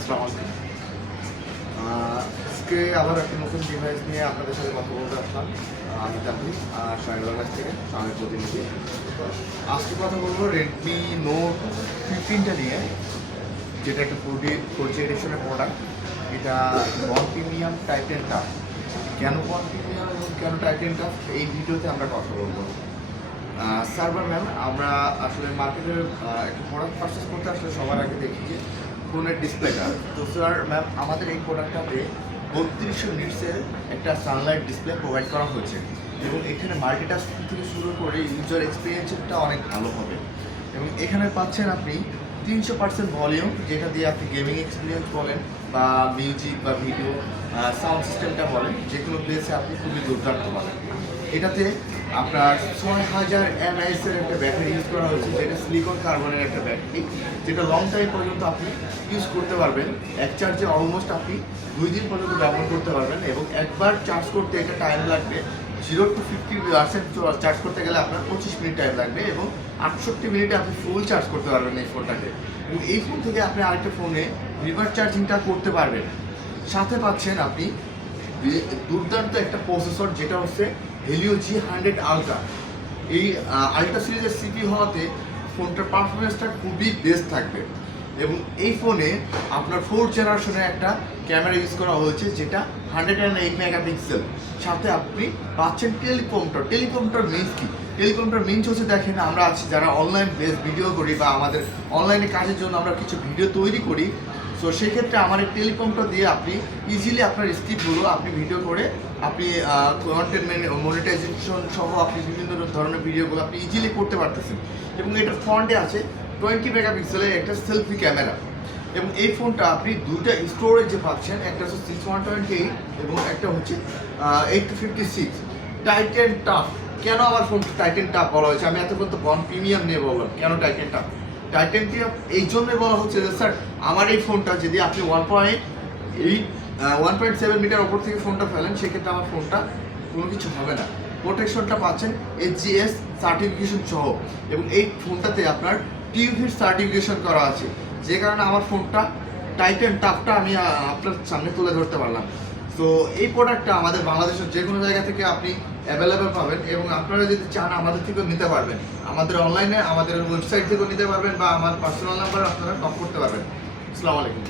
আসসালামু আলাইকুম। আজকে আবার একটা নতুন ডিভাইস নিয়ে আপনাদের সাথে কথা বলতে আসলাম। আমি তাহিদ, শাহিনুর কাছ থেকে আমি প্রতিনিধি। আজকে কথা বলবো রেডমি নোট 15টা নিয়ে, যেটা একটা 4G এডিশনের প্রোডাক্ট। এটা বন প্রিমিয়াম টাইটেন টাফ। কেন বন প্রিমিয়াম এবং কেন টাইটেন টাফ, এই ভিডিওতে আমরা কথা বলবো। সার্ভার ম্যাম, আমরা আসলে মার্কেটের একটা প্রোডাক্ট পারচেস করতে আসলে সবার আগে দেখি যে ফোনের ডিসপ্লেটা। তো স্যার ম্যাম, আমাদের এই প্রোডাক্টটাতে 3200 নিটসের একটা সানলাইট ডিসপ্লে প্রোভাইড করা হয়েছে এবং এখানে মাল্টিটাস্কিং থেকে শুরু করে ইউজার এক্সপিরিয়েন্সটা অনেক ভালো হবে। এবং এখানে পাচ্ছেন আপনি 300% ভলিউম, যেটা দিয়ে আপনি গেমিং এক্সপিরিয়েন্স বলেন বা মিউজিক বা ভিডিও সাউন্ড সিস্টেমটা বলেন, যে কোনো প্লেসে আপনি খুবই দুর্দান্ত পাবেন। এটাতে আপনার 6000 mAh এর একটা ব্যাটারি ইউজ করা হয়েছে, যেটা সিলিকন কার্বনের একটা ব্যাটারি, যেটা লং টাইম পর্যন্ত আপনি ইউজ করতে পারবেন। এক চার্জে অলমোস্ট আপনি 2 দিন পর্যন্ত ব্যবহার করতে পারবেন। এবং একবার চার্জ করতে একটা টাইম লাগবে 0 to 50% চার্জ করতে গেলে আপনার 25 মিনিট টাইম লাগবে এবং 68 মিনিটে আপনি ফুল চার্জ করতে পারবেন এই ফোনটাকে। এবং এই ফোন থেকে আপনি আরেকটা ফোনে রিভার্স চার্জিংটা করতে পারবেন। সাথে পাচ্ছেন আপনি দুর্দান্ত একটা প্রসেসর, যেটা হচ্ছে হেলিও G100 আলট্রা। এই আলট্রা সিরিজের সিপি হওয়াতে ফোনটার পারফরমেন্সটা খুবই বেস্ট থাকবে। এবং এই ফোনে আপনার 4th জেনারেশনের একটা ক্যামেরা ইউজ করা হয়েছে, যেটা 108 মেগাপিক্সেল। সাথে আপনি পাচ্ছেন টেলিকমটার মিনস কি? টেলিকমটার মিনস হচ্ছে, দেখেন আমরা আছি যারা অনলাইন বেস ভিডিও করি বা আমাদের অনলাইনে কাজের জন্য আমরা কিছু ভিডিও তৈরি করি। সো সেক্ষেত্রে আমার এই টেলিকমটা দিয়ে আপনি ইজিলি আপনার স্ক্রিপ্টগুলো আপনি ভিডিও করে আপনি কন্টেন্ট মনিটাইজেশন সহ আপনি বিভিন্ন ধরনের ভিডিওগুলো আপনি ইজিলি করতে পারতেছেন। এবং এটার ফ্রন্টে আছে 20 মেগাপিক্সেলের একটা সেলফি ক্যামেরা। এবং এই ফোনটা আপনি দুইটা স্টোরেজে পাচ্ছেন, একটা হচ্ছে 6128 এবং একটা হচ্ছে 856। টাইটেন টাফ। কেন আমার ফোন টাইটেন টাফ বলা হয়েছে? আমি এতক্ষণ তো বন প্রিমিয়াম নিয়ে বললাম, কেন টাইটেন টাফ? টাইটেন টাফ এই জন্যই বলা হচ্ছে যে স্যার, আমার এই ফোনটা যদি আপনি 1.7 মিটার ওপর থেকে ফোনটা ফেলেন, সেক্ষেত্রে আমার ফোনটা কোনো কিছু হবে না। প্রোটেকশনটা পাচ্ছেন HGS সার্টিফিকেশন সহ। এবং এই ফোনটাতে আপনার টিউভির সার্টিফিকেশন করা আছে, যে কারণে আমার ফোনটা টাইটেন টাফটা আমি আপনার সামনে তুলে ধরতে পারলাম। তো এই প্রোডাক্টটা আমাদের বাংলাদেশের যে কোনো জায়গা থেকে আপনি অ্যাভেলেবেল পাবেন এবং আপনারা যদি চান আমাদের থেকেও নিতে পারবেন। আমাদের অনলাইনে আমাদের ওয়েবসাইট থেকেও নিতে পারবেন বা আমার পার্সোনাল নাম্বার আপনারা নক করতে পারবেন। আসসালামু আলাইকুম।